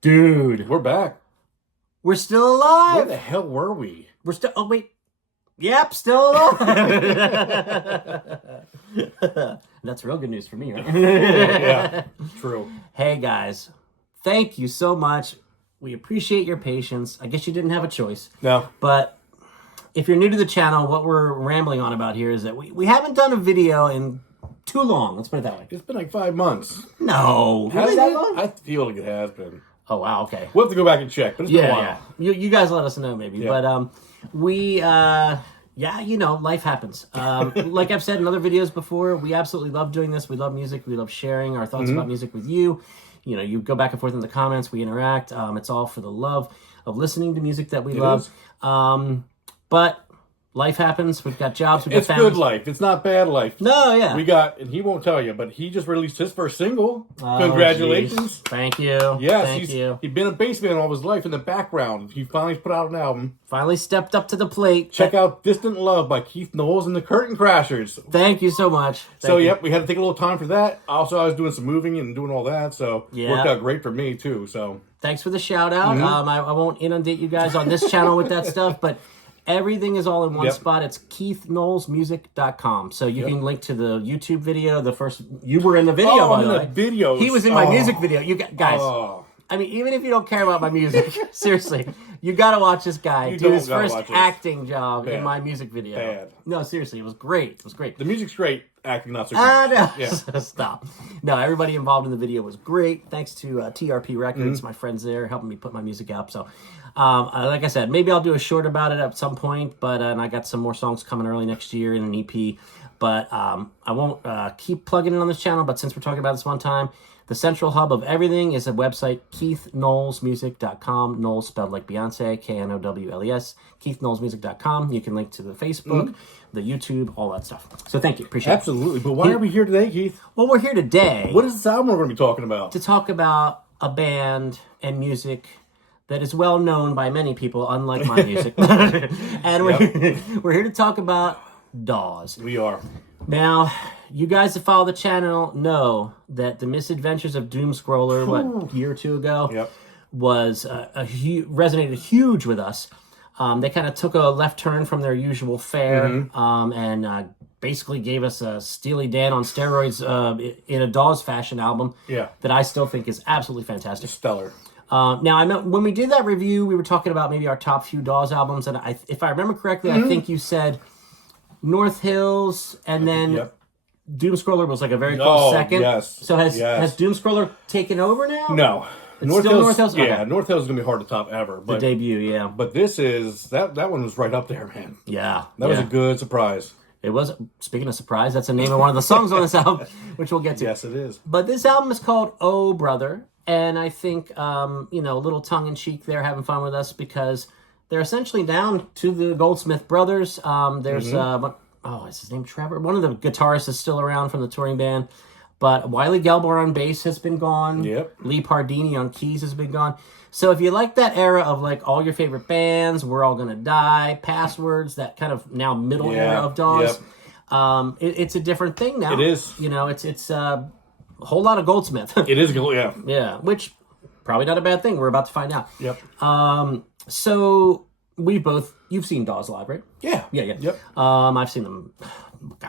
Dude, We're back. we're still Where alive. the hell were we? We're still. Oh wait. Yep, still alive. That's real good news for me, right? Yeah, true. Hey guys, thank you so much. We appreciate your patience. I guess you didn't have a choice, No. but if you're new to the channel, what we're rambling on about here is that we haven't done a video in too long. Let's put it that way. It's been like 5 months. No, really Has that it? long? I feel like it has been. Oh wow, okay. We'll have to go back and check, but it's been a while. You guys let us know maybe. Yeah. But we life happens. Like I've said in other videos before, we absolutely love doing this. We love music. We love sharing our thoughts about music with you. You know, you go back and forth in the comments, we interact. It's all for the love of listening to music that we love. But life happens. We've got jobs. We've got It's families. good life. It's not bad life. No, yeah. We got, and he won't tell you, but he just released his first single. Oh, Congratulations. geez. Thank you. Yes, Thank you. He's been a bass man all of his life in the background. He finally put out an album. Finally stepped up to the plate. Check out Distant Love by Keith Knowles and the Curtain Crashers. Thank you so much. Thank you. Yep, we had to take a little time for that. Also, I was doing some moving and doing all that, so it worked out great for me, too. So Thanks for the shout out. I won't inundate you guys on this channel with that stuff, but everything is all in one spot. It's keithknowlesmusic.com. So you can link to the YouTube video. The first, you were in the video, by the way. Videos. He was in my music video. You guys, I mean, even if you don't care about my music, seriously, you got to watch this guy do his first acting job in my music video. Bad. No, seriously, it was great. It was great. The music's great. Acting not so good. No. Yeah. Stop. No, everybody involved in the video was great. Thanks to TRP Records, my friends there, helping me put my music up. So, like I said, maybe I'll do a short about it at some point, but and I got some more songs coming early next year in an EP. But I won't keep plugging it on this channel, but since we're talking about this one time, the central hub of everything is a website, keithknowlesmusic.com. Knowles spelled like Beyonce, Knowles, keithknowlesmusic.com. You can link to the Facebook, the YouTube, all that stuff. So thank you. Appreciate it. Absolutely. But why are we here today, Keith? Well, we're here today What is this album we're going to be talking about? to talk about a band and music that is well known by many people, unlike my music. And we're here to talk about Dawes. We are. Now, you guys that follow the channel know that the Misadventures of Doom Scroller, a year or two ago, was resonated huge with us. They kind of took a left turn from their usual fare and basically gave us a Steely Dan on steroids in a Dawes fashion album that I still think is absolutely fantastic. Stellar. Now, I know when we did that review, we were talking about maybe our top few Dawes albums, and if I remember correctly, I think you said North Hills, and then Doom Scroller was like a very close second. Yes. So has Doom Scroller taken over now? No. North Hills? Yeah, Okay. North Hills is going to be hard to top ever. But, The debut, yeah. But this is, that one was right up there, man. Yeah. That was a good surprise. It was, speaking of surprise, that's the name of one of the songs on this album, which we'll get to. Yes, it is. But this album is called Oh Brother, and I think, a little tongue-in-cheek there, having fun with us, because they're essentially down to the Goldsmith brothers. There's, is his name Trevor? One of the guitarists is still around from the touring band. But Wiley Gelbar on bass has been gone. Yep. Lee Pardini on keys has been gone. So if you like that era of like all your favorite bands, We're All Gonna Die, Passwords, that kind of now middle era of Dawes, it's a different thing now. It is. You know, it's a whole lot of Goldsmith. It is, yeah. Yeah, which probably not a bad thing. We're about to find out. Yep. So you've seen Dawes live, right? Yeah. Yep. I've seen them,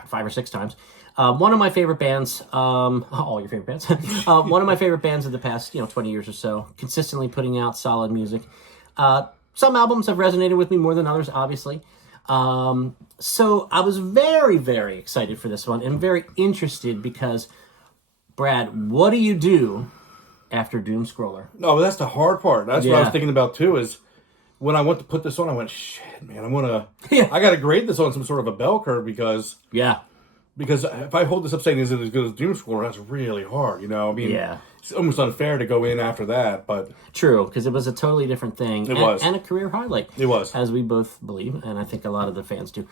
5 or 6 times. One of my favorite bands, all your favorite bands, one of my favorite bands of the past, 20 years or so, consistently putting out solid music. Some albums have resonated with me more than others, obviously. So I was very, very excited for this one and very interested because, Brad, what do you do after Doom Scroller? No, but that's the hard part. That's what I was thinking about too, is when I went to put this on, I went, shit, man, I got to grade this on some sort of a bell curve because if I hold this up saying is it as good as Doom Scroller, that's really hard, I mean, it's almost unfair to go in after that, but... True, because it was a totally different thing. It was. And a career highlight. It was. As we both believe, and I think a lot of the fans do.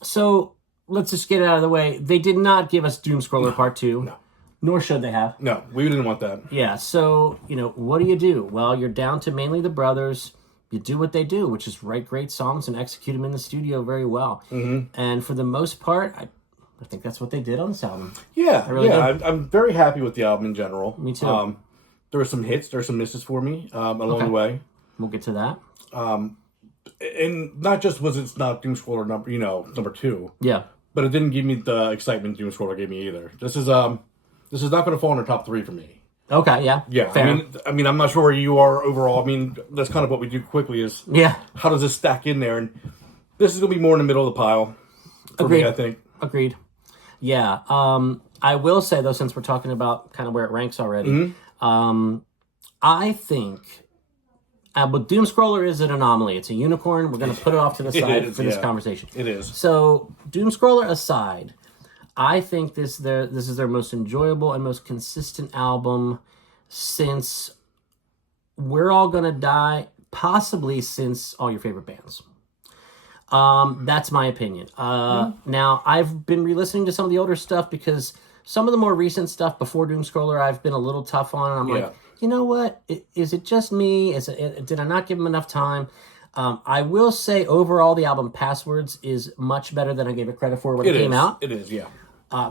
So, let's just get it out of the way. They did not give us Doom Scroller Part 2. No. Nor should they have. No, we didn't want that. Yeah, so, what do? Well, you're down to mainly the brothers. You do what they do, which is write great songs and execute them in the studio very well. Mm-hmm. And for the most part, I think that's what they did on this album. Yeah, I really do. I'm very happy with the album in general. Me too. there were some hits, there were some misses for me along the way. We'll get to that. And not just was it not Doom Scroller number 2. Yeah. But it didn't give me the excitement Doom Scroller gave me either. This is not going to fall in the top 3 for me. Okay, yeah. Yeah. Fair. I mean, I'm not sure where you are overall. I mean, that's kind of what we do quickly is how does this stack in there? And this is going to be more in the middle of the pile for me, I think. Agreed. Yeah. I will say, though, since we're talking about kind of where it ranks already, I think but Doom Scroller is an anomaly. It's a unicorn. We're going to put it off to the side for this conversation. It is. So, Doom Scroller aside, I think this is their most enjoyable and most consistent album since We're All Gonna Die, possibly since All Your Favorite Bands. That's my opinion. Now, I've been re-listening to some of the older stuff because some of the more recent stuff before Doom Scroller I've been a little tough on, and I'm like, you know what? Is it just me? Did I not give him enough time? I will say overall the album Passwords is much better than I gave it credit for when it came out. It is, yeah.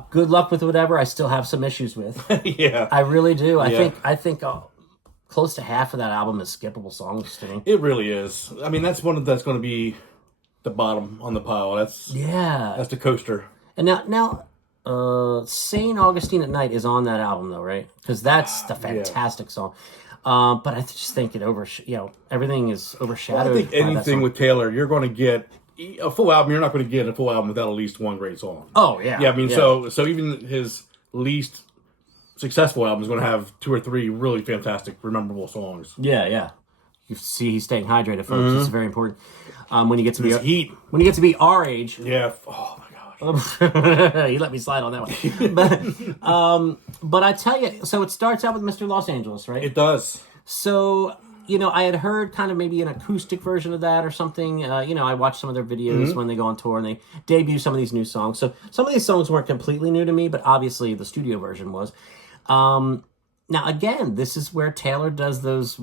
Good luck with whatever I still have some issues with. Yeah. I really do. I think close to half of that album is skippable songs to me. It really is. I mean, that's one that's going to be the bottom on the pile. That's the coaster. And now St. Augustine at Night is on that album, though, right? Because that's the fantastic song. But I just think it everything is overshadowed. Well, I think anything with Taylor, you're going to get a full album. You're not going to get a full album without at least one great song. Oh yeah, yeah. I mean, so even his least successful album is going to have 2 or 3 really fantastic, memorable songs. Yeah. You see, he's staying hydrated, folks. It's very important. When you get to be heat, when you get to be our age, yeah. Oh my gosh. You let me slide on that one. But I tell you, so it starts out with Mr. Los Angeles, right? It does. So, I had heard kind of maybe an acoustic version of that or something. I watched some of their videos when they go on tour and they debut some of these new songs. So some of these songs weren't completely new to me, but obviously the studio version was. Now, again, this is where Taylor does those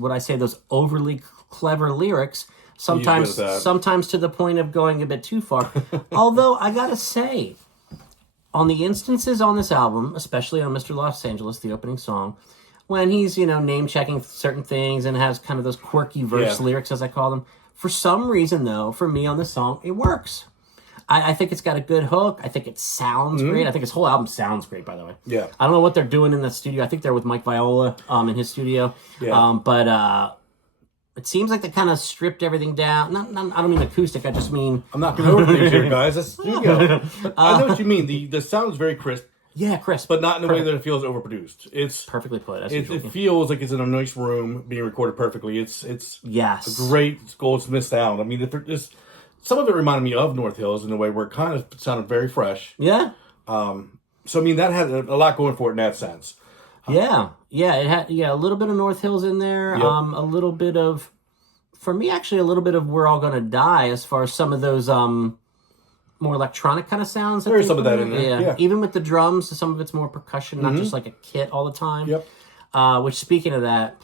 overly clever lyrics. Sometimes to the point of going a bit too far. Although, I gotta say, on the instances on this album, especially on Mr. Los Angeles, the opening song, when he's, name-checking certain things and has kind of those quirky verse lyrics, as I call them, for some reason, though, for me on this song, it works. I think it's got a good hook. I think it sounds great. I think his whole album sounds great, by the way. Yeah. I don't know what they're doing in the studio. I think they're with Mike Viola in his studio. Yeah. But it seems like they kind of stripped everything down. Not, I don't mean acoustic. I just mean... I'm not going to over things here, guys. That's studio. But I know what you mean. The sound's very crisp. Yeah, crisp. But not in a way that it feels overproduced. It's perfectly put. It feels like it's in a nice room being recorded perfectly. It's a great Goldsmith sound. I mean, some of it reminded me of North Hills in a way where it kind of sounded very fresh. Yeah. So I mean, that had a lot going for it in that sense. Yeah, it had a little bit of North Hills in there. Yep. A little bit of, for me, actually, a little bit of We're All Gonna Die as far as some of those more electronic kind of sounds. There's some of that in there. Yeah. Even with the drums, some of it's more percussion, not just like a kit all the time. Yep. Which, speaking of that,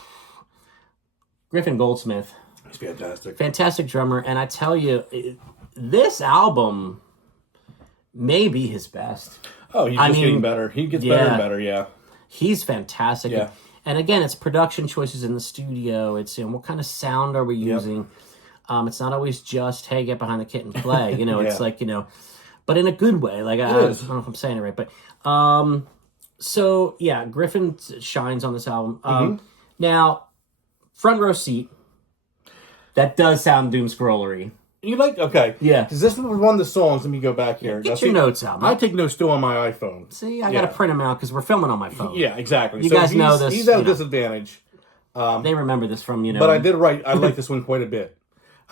Griffin Goldsmith. He's fantastic. Fantastic drummer, and I tell you, this album may be his best. Oh, he's getting better. He gets better and better, yeah. He's fantastic. Yeah. And again, it's production choices in the studio. It's what kind of sound are we using? It's not always just, hey, get behind the kit and play. It's like, but in a good way. Like, I don't know if I'm saying it right, but so yeah, Griffin shines on this album. Now, front row seat. That does sound doom scrollery. You like yeah? Because this was one of the songs. Let me go back here. Get your notes out. I take notes still on my iPhone. See, I gotta print them out because we're filming on my phone. Yeah, exactly. You guys know this. He's at a disadvantage. They remember this from But I did write. I like this one quite a bit.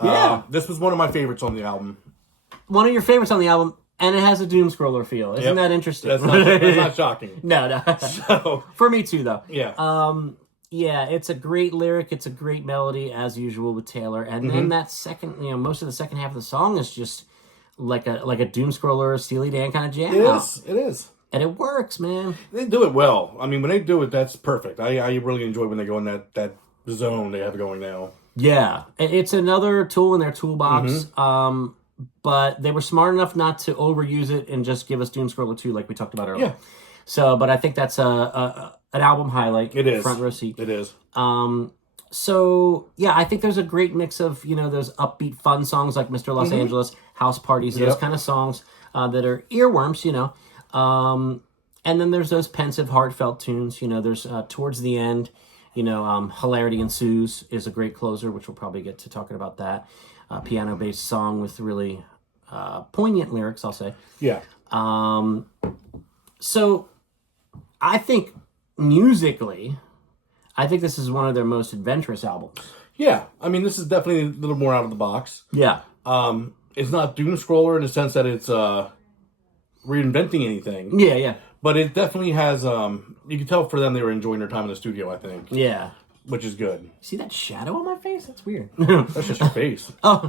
Yeah, this was one of my favorites on the album. One of your favorites on the album, and it has a doom scroller feel. Isn't that interesting? That's not shocking. No. So for me too, though. Yeah. Yeah, it's a great lyric. It's a great melody, as usual with Taylor. And then that second, most of the second half of the song is just like a doom scroller, Steely Dan kind of jam. It is. And it works, man. They do it well. I mean, when they do it, that's perfect. I really enjoy when they go in that zone they have going now. Yeah, it's another tool in their toolbox. But they were smart enough not to overuse it and just give us Doom Scroller 2 like we talked about earlier. Yeah. So, but I think that's an album highlight. It is. Front row seat. It is. So, yeah, I think there's a great mix of, those upbeat, fun songs like Mr. Los Angeles, House Parties, those kind of songs that are earworms, and then there's those pensive, heartfelt tunes. There's Towards the End, Hilarity Ensues is a great closer, which we'll probably get to talking about that. Piano-based song with really poignant lyrics, I'll say. Yeah. So, I think musically, I think this is one of their most adventurous albums. Yeah. I mean, this is definitely a little more out of the box. Yeah. It's not doom scroller in the sense that it's reinventing anything. Yeah. But it definitely has, you can tell for them they were enjoying their time in the studio, I think. Yeah. Which is good. See that shadow on my face? That's weird. That's just your face. Oh,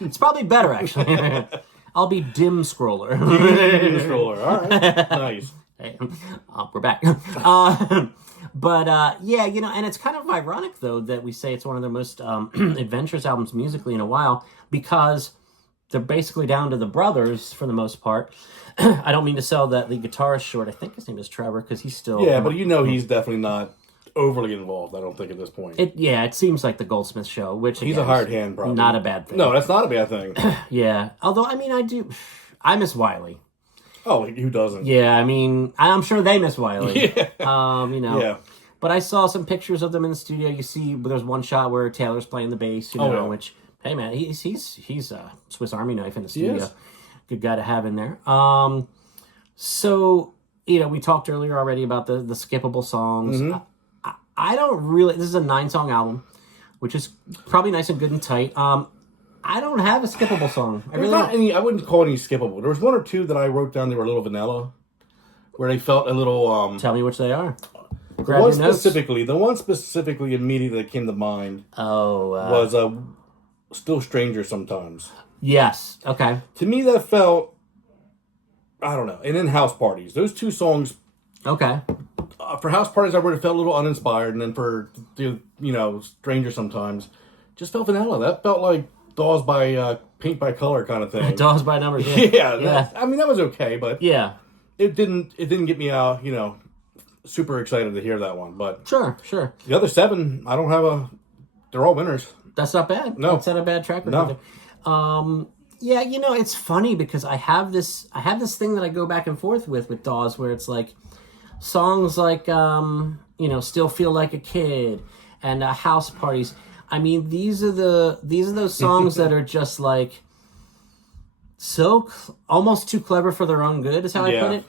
it's probably better, actually. I'll be dim scroller. Dim scroller. All right. Nice. Hey, we're back. But yeah, and it's kind of ironic, though, that we say it's one of their most adventurous albums musically in a while, because they're basically down to the brothers for the most part. I don't mean to sell that the guitarist short. I think his name is Trevor, because he's still... Yeah, but he's definitely not overly involved, I don't think, at this point. It seems like the Goldsmith Show, which he's a hired hand, probably. Not a bad thing. No, that's not a bad thing. Yeah. Although, I miss Wiley. Oh, who doesn't? Yeah, I'm sure they miss Wiley. Yeah. Yeah. But I saw some pictures of them in the studio. You see, there's one shot where Taylor's playing the bass, which, hey man, he's a Swiss Army knife in the studio. Good guy to have in there. So, we talked earlier already about the skippable songs. Mm-hmm. I don't really, this is a 9-song album, which is probably nice and good and tight. I don't have a skippable song. I wouldn't call any skippable. There was one or two that I wrote down. They were a little vanilla, where they felt a little. Tell me which they are. The one specifically immediately that came to mind. Was Still Stranger Sometimes. Yes. Okay. To me, that felt, I don't know. And then House Parties, those two songs. Okay. For House Parties, I would have felt a little uninspired, and then for Stranger Sometimes, just felt vanilla. That felt like Dawes by Paint by Color kind of thing. Dawes by numbers. Yeah. That was okay, but yeah, it didn't get me out. Super excited to hear that one. But sure. The other 7, I don't have they're all winners. That's not bad. No, that's not a bad track record. No. Yeah, it's funny because I have this thing that I go back and forth with Dawes, where it's like songs like Still Feel Like a Kid and House Parties. These are those songs that are just like so almost too clever for their own good, is how I put it.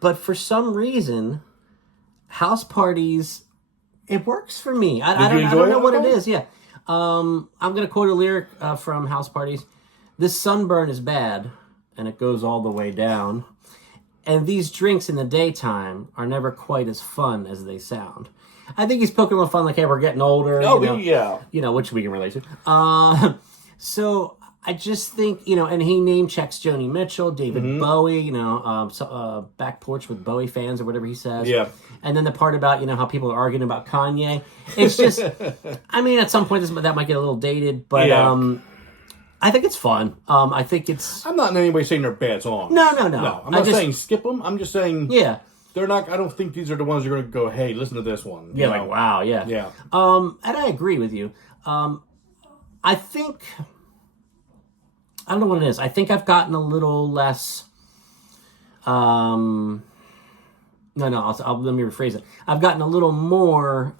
But for some reason, House Parties, it works for me. I don't know what it is. Yeah. I'm going to quote a lyric from House Parties. This sunburn is bad, and it goes all the way down. And these drinks in the daytime are never quite as fun as they sound. I think he's poking a little fun, like, hey, we're getting older. Yeah. Which we can relate to. So I just think, and he name checks Joni Mitchell, David Bowie, back porch with Bowie fans or whatever he says. Yeah. And then the part about, how people are arguing about Kanye. It's just, at some point that might get a little dated, but I think it's fun. I think it's... I'm not in any way saying they're bad songs. No. I'm not saying skip them. I'm just saying... Yeah. They're not... I don't think these are the ones you're going to go, hey, listen to this one. Yeah, like, wow, yeah. Yeah. And I agree with you. I think... I don't know what it is. I think I've gotten a little less... No, let me rephrase it. I've gotten a little more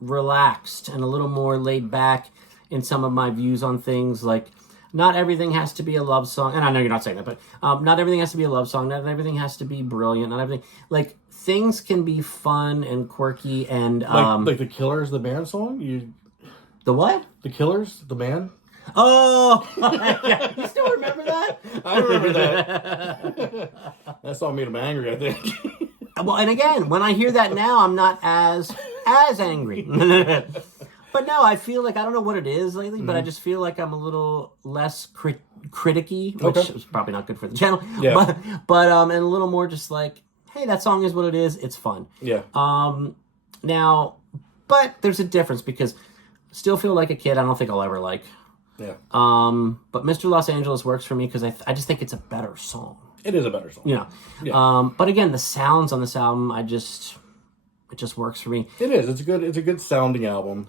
relaxed and a little more laid back in some of my views on things. Like, not everything has to be a love song. And I know you're not saying that, but not everything has to be a love song. Not everything has to be brilliant. Not everything... Like, things can be fun and quirky and... like The Killers, the band song? The what? The Killers, the band? Oh! You still remember that? I remember that. That song made him angry, I think. Well, and again, when I hear that now, I'm not as angry. But no, I feel like, I don't know what it is lately, but I just feel like I'm a little less criticky, which is probably not good for the channel. Yeah. But and a little more just like, hey, that song is what it is. It's fun. Yeah. Now, but there's a difference because Still Feel Like a Kid, I don't think I'll ever like. Yeah. But Mr. Los Angeles works for me because I just think it's a better song. It is a better song. You know. Yeah. But again, the sounds on this album, it just works for me. It is. It's a good sounding album.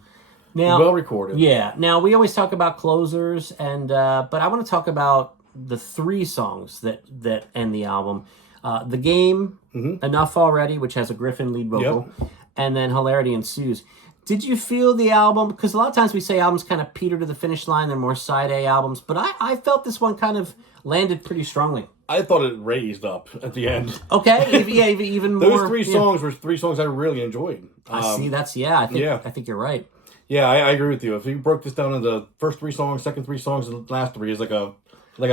Now, well recorded. Yeah. Now, we always talk about closers, but I want to talk about the 3 songs that end the album. The Game, Enough Already, which has a Griffin lead vocal, and then Hilarity Ensues. Did you feel the album, because a lot of times we say albums kind of peter to the finish line, they're more side A albums, but I felt this one kind of landed pretty strongly. I thought it raised up at the end. Okay, even more. Those 3 songs were 3 songs I really enjoyed. I see, I think you're right. Yeah, I agree with you. If you broke this down into the first 3 songs, second 3 songs, and the last 3 is like a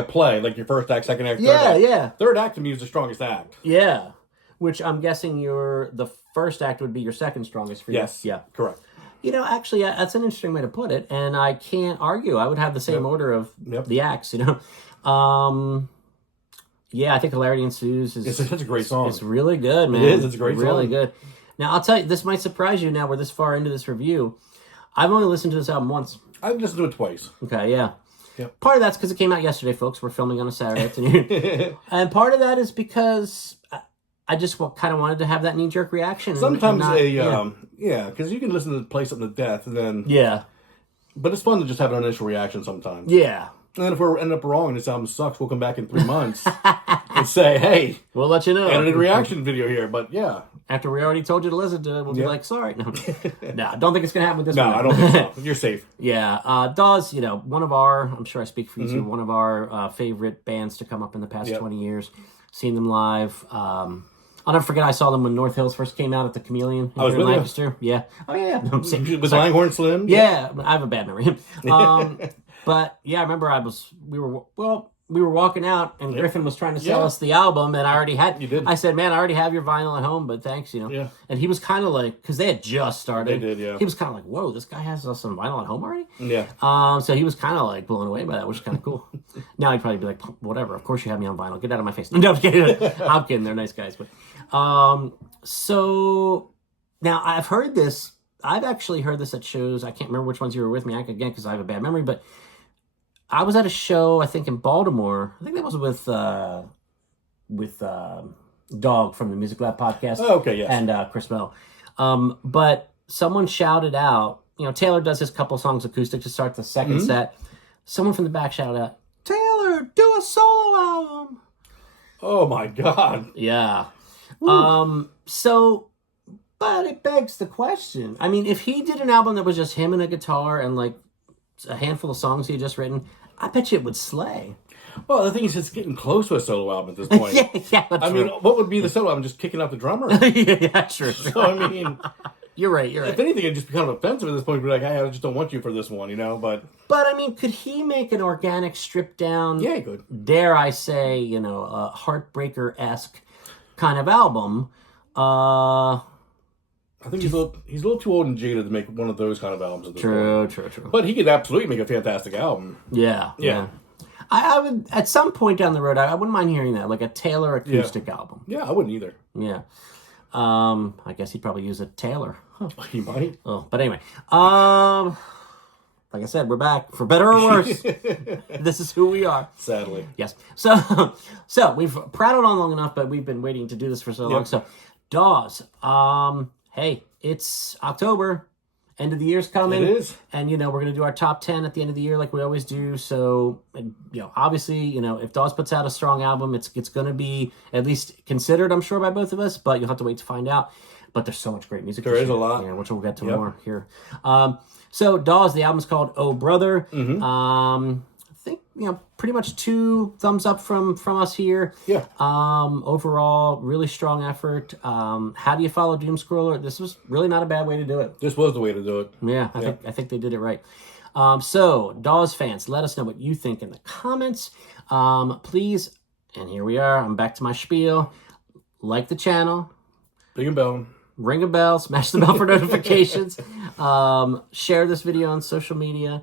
play, like your first act, second act, third act. Yeah. Third act to me is the strongest act. Yeah, which I'm guessing the first act would be your second strongest for you. Yes, yeah, correct. Actually, that's an interesting way to put it, and I can't argue. I would have the same order of the acts, Yeah, I think Hilarity Ensues is... It's such a great song. It's really good, man. It is. It's a great song. Really good. Now, I'll tell you, this might surprise you now we're this far into this review. I've only listened to this album once. I've listened to it twice. Okay, yeah. Yep. Part of that's because it came out yesterday, folks. We're filming on a Saturday afternoon. And part of that is because I just kind of wanted to have that knee-jerk reaction. Sometimes because you can listen to Play Something to Death and then... Yeah. But it's fun to just have an initial reaction sometimes. Yeah. And then if we end up wrong and this album sucks, we'll come back in 3 months and say, hey... We'll let you know. Edited reaction video here, but yeah. After we already told you to listen to it, we'll be like, sorry. No, I don't think it's going to happen with this one. No, I don't think so. You're safe. Yeah. Dawes, one of our, I'm sure I speak for you too, one of our favorite bands to come up in the past 20 years. Seen them live. I'll never forget, I saw them when North Hills first came out at the Chameleon in Lancaster. Yeah. Oh, yeah. With Langhorne Slim? Yeah. I have a bad memory. But, yeah, I remember we were walking out, and Griffin was trying to sell us the album, and I already had... You did. I said, man, I already have your vinyl at home, but thanks, Yeah. And he was kind of like... Because they had just started. They did, yeah. He was kind of like, whoa, this guy has some vinyl at home already? Yeah. So he was kind of like blown away by that, which is kind of cool. Now he'd probably be like, whatever, of course you have me on vinyl. Get out of my face. No, I'm kidding. I'm kidding. They're nice guys. But so now I've heard this. I've actually heard this at shows. I can't remember which ones you were with me, again, because I have a bad memory, but... I was at a show, I think, in Baltimore. I think that was with Dog from the Music Lab podcast. Oh, okay, yes. And Chris Bell. But someone shouted out, Taylor does his couple songs acoustic to start the second set. Someone from the back shouted out, Taylor, do a solo album. Oh, my God. Yeah. But it begs the question. I mean, if he did an album that was just him and a guitar and, like, a handful of songs he had just written, I bet you it would slay. Well, the thing is, it's getting close to a solo album at this point. I mean, what would be the solo album? Just kicking out the drummer? Yeah, true. So, I mean... You're right. If anything, it'd just become offensive at this point. Be like, hey, I just don't want you for this one, But I mean, could he make an organic, stripped down... Yeah, he could. Dare I say, a Heartbreaker-esque kind of album? I think he's a little too old and jaded to make one of those kind of albums at this point. True. But he could absolutely make a fantastic album. Yeah. I would, at some point down the road, I wouldn't mind hearing that, like a Taylor acoustic album. Yeah, I wouldn't either. Yeah. I guess he'd probably use a Taylor. Huh. He might. Oh, but anyway. Like I said, we're back. For better or worse. This is who we are. Sadly. Yes. So we've prattled on long enough, but we've been waiting to do this for so long. So, Dawes, hey, it's October. End of the year's coming. It is. And, we're going to do our top 10 at the end of the year like we always do. So, obviously, if Dawes puts out a strong album, it's going to be at least considered, I'm sure, by both of us. But you'll have to wait to find out. But there's so much great music. There is a lot. Yeah, which we'll get to more here. So, Dawes, the album's called Oh Brother. I think, pretty much 2 thumbs up from us here. Yeah. Overall, really strong effort. How do you follow Doom Scroller? This was really not a bad way to do it. This was the way to do it. Yeah, I think they did it right. So, Dawes fans, let us know what you think in the comments. Please, and here we are. I'm back to my spiel. Like the channel. Ring a bell. Ring a bell. Smash the bell for notifications. Share this video on social media.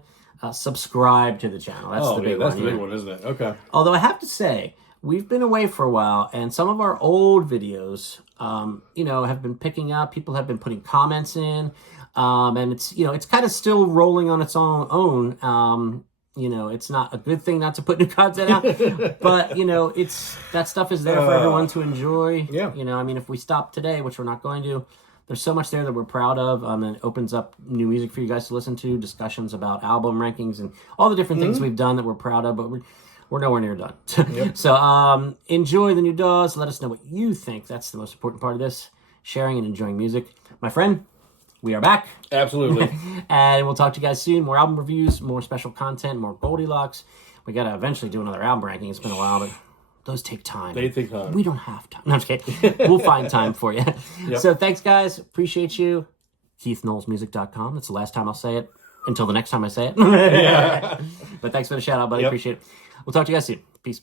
Subscribe to the channel. That's the big one. That's the big one, isn't it? Okay. Although I have to say, we've been away for a while, and some of our old videos, have been picking up. People have been putting comments in, and it's kind of still rolling on its own. You know, it's not a good thing not to put new content out, but you know, that stuff is there for everyone to enjoy. Yeah. You know, I mean, if we stop today, which we're not going to, there's so much there that we're proud of. And it opens up new music for you guys to listen to, discussions about album rankings and all the different things we've done that we're proud of, but we're nowhere near done. Yep. So enjoy the new Dawes. Let us know what you think. That's the most important part of this, sharing and enjoying music. My friend, we are back. Absolutely. And we'll talk to you guys soon. More album reviews, more special content, more Goldilocks. We got to eventually do another album ranking. It's been a while, but those take time. They take time. We don't have time. No, I'm just kidding. We'll find time for you. Yep. So thanks, guys. Appreciate you. KeithKnowlesMusic.com. That's the last time I'll say it. Until the next time I say it. Yeah. But thanks for the shout out, buddy. Yep. Appreciate it. We'll talk to you guys soon. Peace.